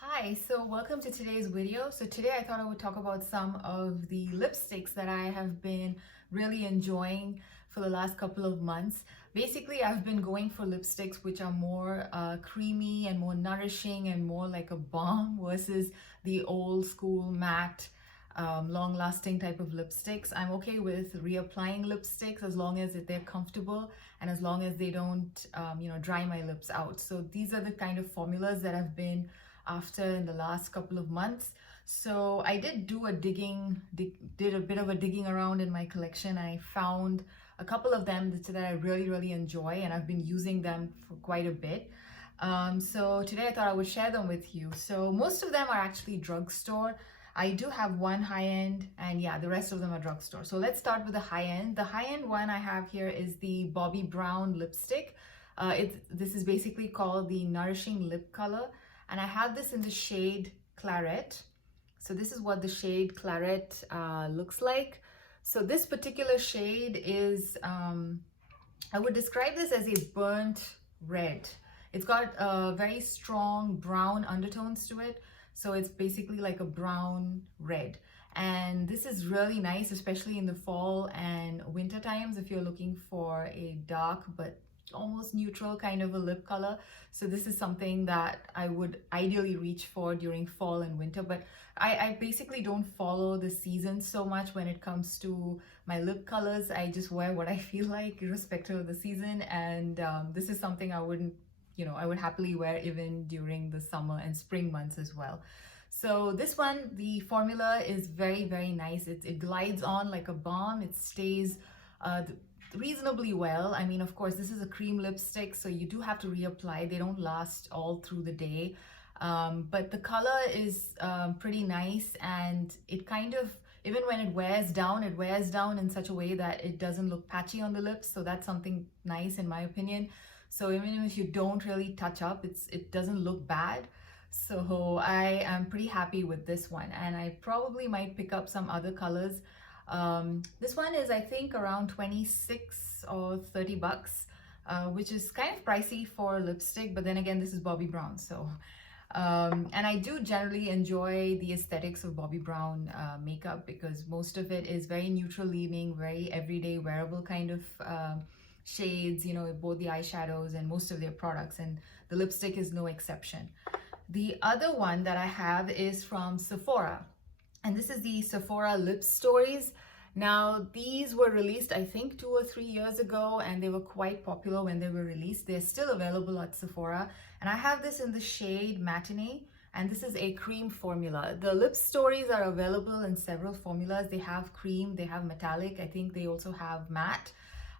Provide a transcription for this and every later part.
Hi, so welcome to today's video. So today I thought I would talk about some of the lipsticks that I have been really enjoying for the last couple of months. Basically, I've been going for lipsticks which are more creamy and more nourishing and more like a balm versus the old school matte long-lasting type of lipsticks. I'm okay with reapplying lipsticks as long as they're comfortable and as long as they don't dry my lips out. So these are the kind of formulas that I've been after in the last couple of months. So I did do did a bit of a digging around in my collection. I found a couple of them that I really enjoy, and I've been using them for quite a bit. So today I thought I would share them with you. So most of them are actually drugstore. I do have one high-end, and yeah, the rest of them are drugstore. So let's start with the high-end. The high-end one I have here is the Bobbi Brown lipstick. This is basically called the Nourishing Lip Color, and I have this in the shade Claret. So this is what the shade Claret looks like. So this particular shade is, I would describe this as a burnt red. It's got very strong brown undertones to it. So it's basically like a brown red. And this is really nice, especially in the fall and winter times if you're looking for a dark but almost neutral kind of a lip color. So this is something that I would ideally reach for during fall and winter, but I basically don't follow the seasons so much when it comes to my lip colors. I just wear what I feel like irrespective of the season, and this is something I would happily wear even during the summer and spring months as well. So this one, the formula is very nice. It glides on like a balm. It stays reasonably well. I mean, of course, this is a cream lipstick, so you do have to reapply. They don't last all through the day. But the color is pretty nice, and it kind of, even when it wears down in such a way that it doesn't look patchy on the lips. So that's something nice in my opinion. So even if you don't really touch up, it doesn't look bad. So I am pretty happy with this one, and I probably might pick up some other colors. This one is, I think, around 26 or 30 bucks, which is kind of pricey for lipstick, but then again, this is Bobbi Brown. So, and I do generally enjoy the aesthetics of Bobbi Brown makeup because most of it is very neutral leaning, very everyday wearable kind of shades, both the eyeshadows and most of their products, and the lipstick is no exception. The other one that I have is from Sephora, and this is the Sephora Lip Stories. Now, these were released, I think, 2 or 3 years ago, and they were quite popular when they were released. They're still available at Sephora, and I have this in the shade Matinee, and this is a cream formula. The Lip Stories are available in several formulas. They have cream, they have metallic, I think they also have matte.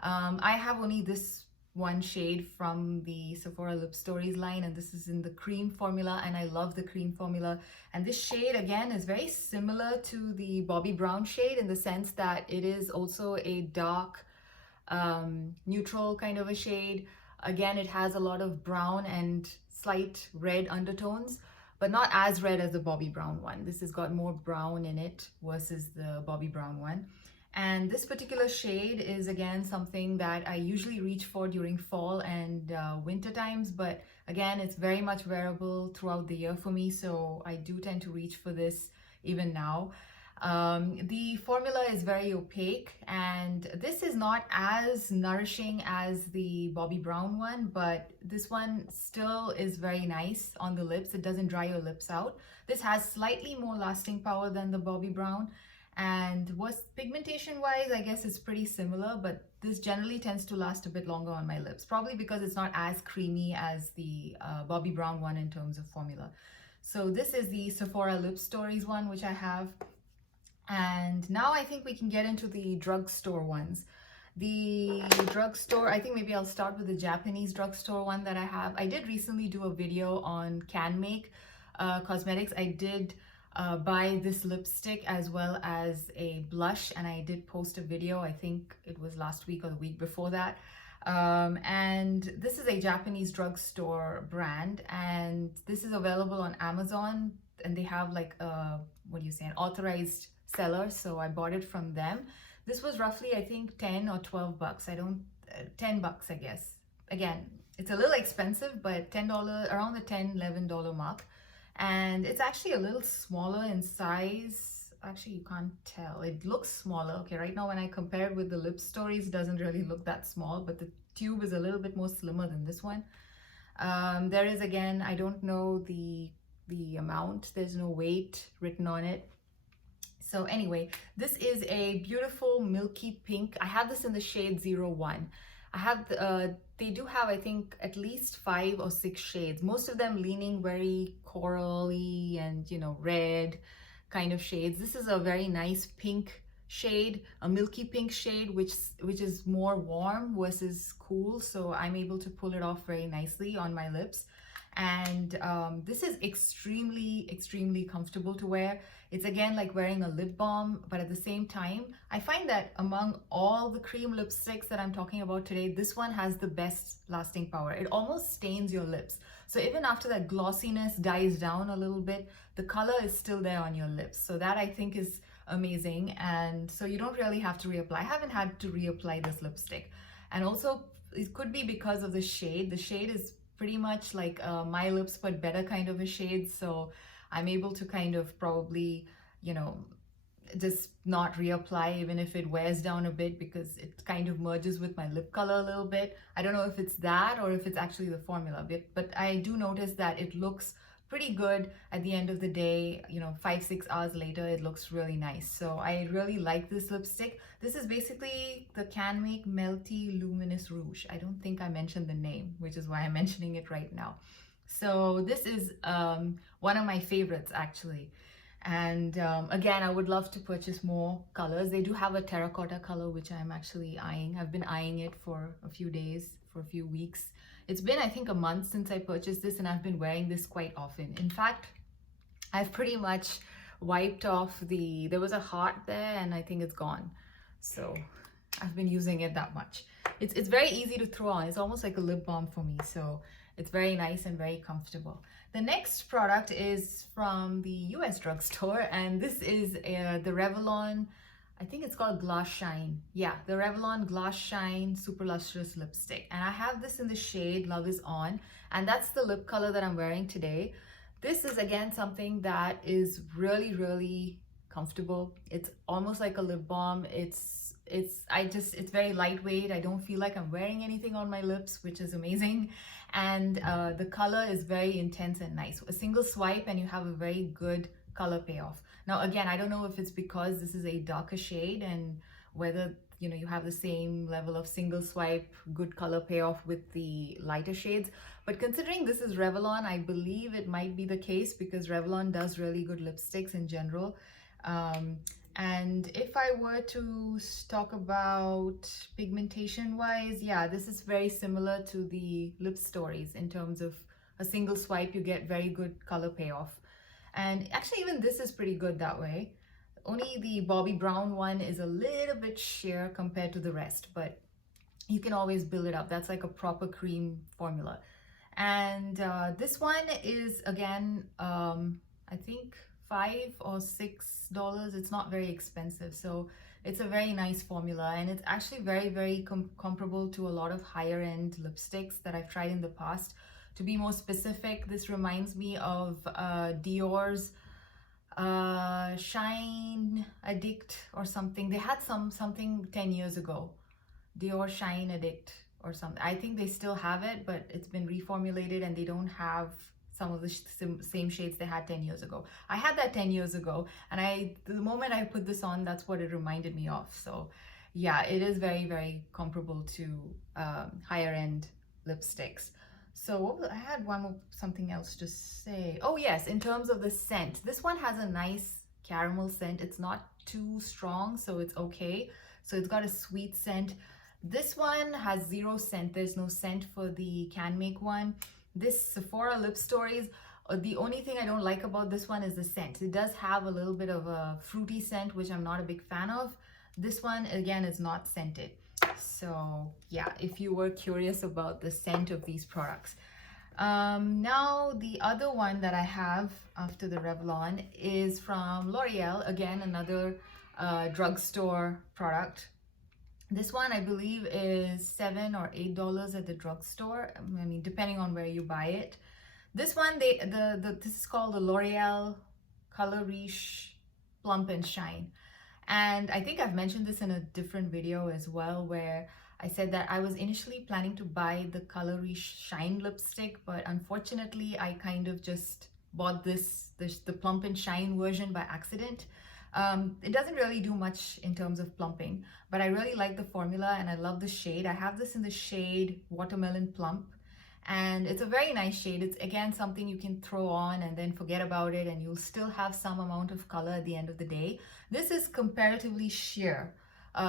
I have only this one shade from the Sephora Lip Stories line, and this is in the cream formula, and I love the cream formula. And this shade again is very similar to the Bobbi Brown shade in the sense that it is also a dark neutral kind of a shade. Again, it has a lot of brown and slight red undertones, but not as red as the Bobbi Brown one. This has got more brown in it versus the Bobbi Brown one. And this particular shade is again something that I usually reach for during fall and winter times, but again, it's very much wearable throughout the year for me, so I do tend to reach for this even now. The formula is very opaque, and this is not as nourishing as the Bobbi Brown one, but this one still is very nice on the lips. It doesn't dry your lips out. This has slightly more lasting power than the Bobbi Brown. And what's pigmentation wise, I guess it's pretty similar, but this generally tends to last a bit longer on my lips, probably because it's not as creamy as the Bobbi Brown one in terms of formula. So this is the Sephora Lip Stories one, which I have. And now I think we can get into the drugstore ones. The drugstore, I think maybe I'll start with the Japanese drugstore one that I have. I did recently do a video on Canmake cosmetics. I did buy this lipstick as well as a blush, and I did post a video, I think it was last week or the week before that. And this is a Japanese drugstore brand, and this is available on Amazon, and they have like a, an authorized seller, so I bought it from them. This was roughly, I think, 10 or 12 bucks. 10 bucks, I guess. Again, it's a little expensive, but $10, around the $10, $11 mark. and it's actually a little smaller in size. Actually, you can't tell. It looks smaller. Okay, right now when I compare it with the Lip Stories, it doesn't really look that small, but the tube is a little bit more slimmer than this one. There is, again, I don't know the amount. There's no weight written on it. So anyway, this is a beautiful milky pink. I have this in the shade 01. I have, they do have, I think, at least 5 or 6 shades. Most of them leaning very corally and, you know, red kind of shades. This is a very nice pink shade, a milky pink shade, which is more warm versus cool. So I'm able to pull it off very nicely on my lips. And this is extremely comfortable to wear. It's again like wearing a lip balm, but at the same time, I find that among all the cream lipsticks that I'm talking about today, this one has the best lasting power. It almost stains your lips. So even after that glossiness dies down a little bit, the color is still there on your lips. So that I think is amazing. And so you don't really have to reapply. I haven't had to reapply this lipstick. And also it could be because of the shade. The shade is pretty much like My Lips but better kind of a shade, so I'm able to kind of probably, you know, just not reapply even if it wears down a bit, because it kind of merges with my lip color a little bit. I don't know if it's that or if it's actually the formula, but I do notice that it looks pretty good at the end of the day. You know, 5-6 hours later, it looks really nice. So I really like this lipstick. This is basically the Canmake Melty Luminous Rouge. I don't think I mentioned the name, which is why I'm mentioning it right now. So this is one of my favorites actually. And again, I would love to purchase more colors. They do have a terracotta color, which I'm actually eyeing. I've been eyeing it for a few days, for a few weeks. It's been, I think, a month since I purchased this, and I've been wearing this quite often. In fact, I've pretty much wiped off there was a heart there, and I think it's gone. So I've been using it that much. It's very easy to throw on. It's almost like a lip balm for me. So it's very nice and very comfortable. The next product is from the US drugstore, and this is the Revlon, I think it's called Glass Shine. Yeah, the Revlon Glass Shine Super Lustrous Lipstick. And I have this in the shade Love Is On, and that's the lip color that I'm wearing today. This is again something that is really comfortable. It's almost like a lip balm. It's very lightweight. I don't feel like I'm wearing anything on my lips, which is amazing. And the color is very intense and nice. A single swipe and you have a very good color payoff. Now again, I don't know if it's because this is a darker shade and whether, you know, you have the same level of single swipe good color payoff with the lighter shades, but considering this is Revlon, I believe it might be the case, because Revlon does really good lipsticks in general. And if I were to talk about pigmentation wise, yeah, this is very similar to the Lip Stories in terms of a single swipe, you get very good color payoff. And actually even this is pretty good that way. Only the Bobbi Brown one is a little bit sheer compared to the rest, but you can always build it up. That's like a proper cream formula. And this one is again, I think $5 or $6. It's not very expensive, so it's a very nice formula, and it's actually very comparable to a lot of higher end lipsticks that I've tried in the past. To be more specific, this reminds me of Dior's Shine Addict or something. They had something 10 years ago, Dior Shine Addict or something. I think they still have it, but it's been reformulated and they don't have some of the same shades they had 10 years ago. I had that 10 years ago, and the moment I put this on, that's what it reminded me of. So yeah, it is very comparable to higher end lipsticks. So I had something else to say. Oh yes, in terms of the scent, this one has a nice caramel scent. It's not too strong, so it's okay. So it's got a sweet scent. This one has 0 scent. There's no scent for the Canmake one. This Sephora Lip Stories, the only thing I don't like about this one is the scent. It does have a little bit of a fruity scent, which I'm not a big fan of. This one, again, is not scented. So yeah, if you were curious about the scent of these products. Now the other one that I have after the Revlon is from L'Oreal. Again, another drugstore product. This one I believe is $7 or $8 at the drugstore. I mean, depending on where you buy it. This one, this is called the L'Oreal Color Riche Plump and Shine. And I think I've mentioned this in a different video as well, where I said that I was initially planning to buy the Color Riche Shine lipstick, but unfortunately I kind of just bought the Plump and Shine version by accident. It doesn't really do much in terms of plumping, but I really like the formula and I love the shade. I have this in the shade Watermelon Plump, and it's a very nice shade. It's again something you can throw on and then forget about it, and you'll still have some amount of color at the end of the day. This is comparatively sheer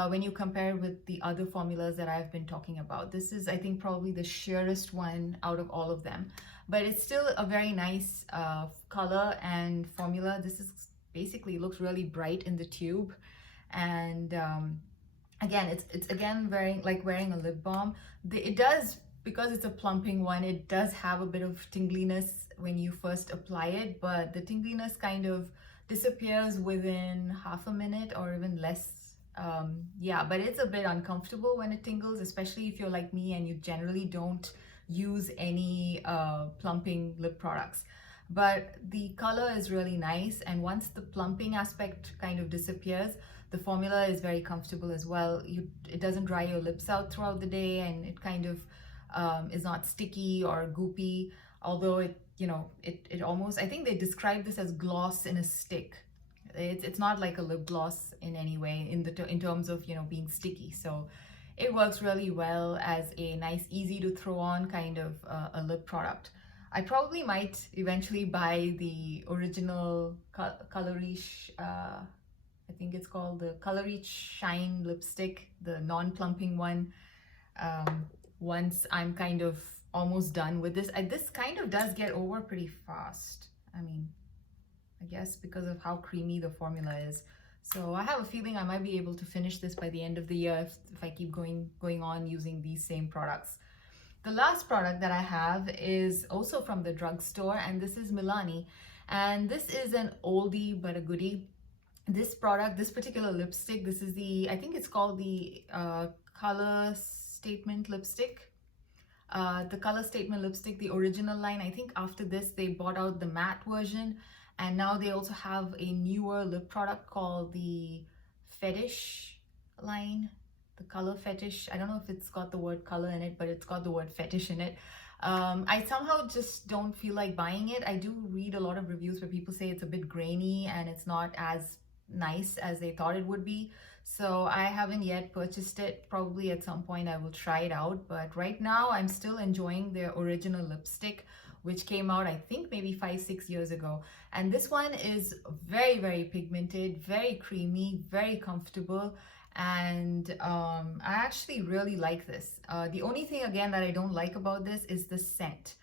when you compare it with the other formulas that I've been talking about. This is, I think, probably the sheerest one out of all of them, but it's still a very nice color and formula. This is basically looks really bright in the tube, and again, it's again wearing a lip balm. It does, because it's a plumping one, it does have a bit of tingliness when you first apply it, but the tingliness kind of disappears within half a minute or even less. Yeah, but it's a bit uncomfortable when it tingles, especially if you're like me and you generally don't use any plumping lip products. But the color is really nice, and once the plumping aspect kind of disappears, the formula is very comfortable as well. It doesn't dry your lips out throughout the day, and it kind of is not sticky or goopy, although it almost, I think they describe this as gloss in a stick. It's not like a lip gloss in any way in terms of being sticky. So it works really well as a nice, easy to throw on kind of a lip product. I probably might eventually buy the original Color Riche, I think it's called the Color Riche Shine lipstick, the non-plumping one, once I'm kind of almost done with this. This kind of does get over pretty fast. I mean, I guess because of how creamy the formula is. So I have a feeling I might be able to finish this by the end of the year if I keep going on using these same products. The last product that I have is also from the drugstore, and this is Milani. And this is an oldie but a goodie. This product, this particular lipstick, this is I think it's called the Color Statement lipstick. The Color Statement lipstick, the original line. I think after this they bought out the matte version, and now they also have a newer lip product called the Fetish line. The Color Fetish. I don't know if it's got the word color in it, but it's got the word fetish in it. I somehow just don't feel like buying it. I do read a lot of reviews where people say it's a bit grainy and it's not as nice as they thought it would be. So I haven't yet purchased it. Probably at some point I will try it out, but right now I'm still enjoying their original lipstick, which came out I think maybe 5-6 years ago. And this one is very, very pigmented, very creamy, very comfortable. And I actually really like this. The only thing again that I don't like about this is the scent.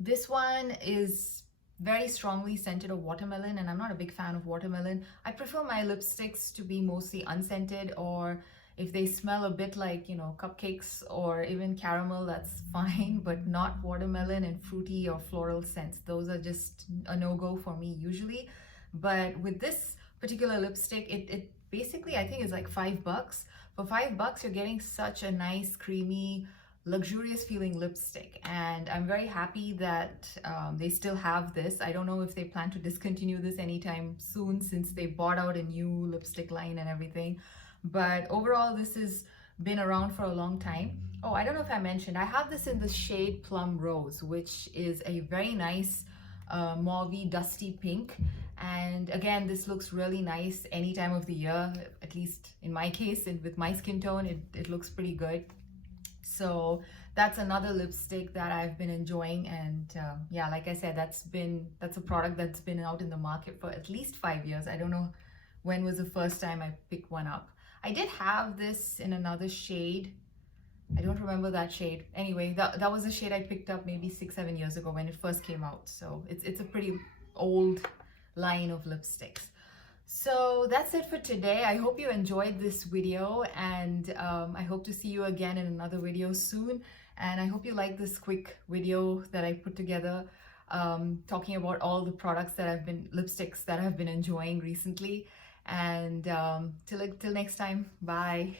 This one is very strongly scented of watermelon, and I'm not a big fan of watermelon. I prefer my lipsticks to be mostly unscented, or if they smell a bit like, cupcakes or even caramel, that's fine, but not watermelon and fruity or floral scents. Those are just a no-go for me usually. But with this particular lipstick, it basically, I think it's like $5. For $5, you're getting such a nice, creamy, luxurious feeling lipstick. And I'm very happy that they still have this. I don't know if they plan to discontinue this anytime soon, since they bought out a new lipstick line and everything. But overall, this has been around for a long time. Oh, I don't know if I mentioned, I have this in the shade Plum Rose, which is a very nice mauvey, dusty pink. And again, this looks really nice any time of the year, at least in my case, and with my skin tone, it looks pretty good. So that's another lipstick that I've been enjoying. And yeah, like I said, that's a product that's been out in the market for at least 5 years. I don't know when was the first time I picked one up. I did have this in another shade. I don't remember that shade. Anyway, that was a shade I picked up maybe 6-7 years ago when it first came out. So it's a pretty old line of lipsticks. So that's it for today. I hope you enjoyed this video, and I hope to see you again in another video soon. And I hope you like this quick video that I put together talking about all the products that lipsticks that I've been enjoying recently. And till next time, bye.